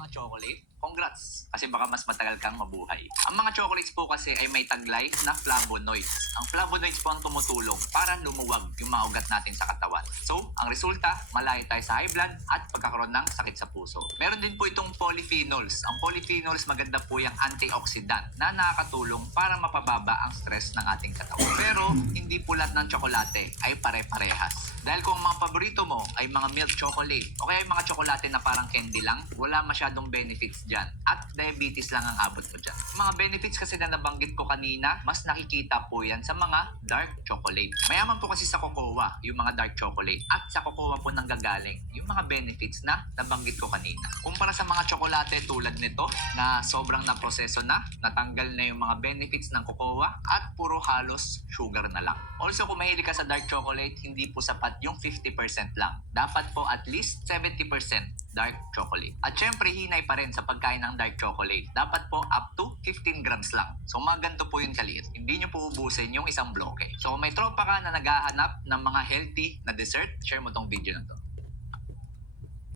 mga chocolate? Congrats! Kasi baka mas matagal kang mabuhay. Ang mga chocolates po kasi ay may taglay na flavonoids. Ang flavonoids po ang tumutulong para lumuwag yung mga ugat natin sa katawan. So, ang resulta, malayo tayo sa high blood at pagkakaroon ng sakit sa puso. Meron din po itong polyphenols. Ang polyphenols maganda po yung antioxidant na nakakatulong para mapababa ang stress ng ating katawan. Pero, hindi po lahat ng tsokolate ay pare-parehas. Dahil kung ang mga paborito mo ay mga milk chocolate o kaya mga tsokolate na parang candy lang, wala masyadong benefits dyan. At diabetes lang ang abot mo dyan. Mga benefits kasi na nabanggit ko kanina, mas nakikita po yan sa mga dark chocolate. Mayaman po kasi sa cocoa yung mga dark chocolate. At sa cocoa po nanggagaling yung mga benefits na nabanggit ko kanina. Kumpara sa mga tsokolate tulad nito na sobrang naproseso na, natanggal na yung mga benefits ng cocoa at puro halos sugar na lang. Also, kung mahilig ka sa dark chocolate, hindi po sapat yung 50% lang. Dapat po at least 70% dark chocolate. At syempre, hinay pa rin sa pagkain ng dark chocolate. Dapat po up to 15 grams lang. So, mga ganito po yung kaliit. Hindi nyo po ubusin yung isang bloke. So, kung may tropa ka na naghahanap ng mga healthy na dessert, share mo tong video na to.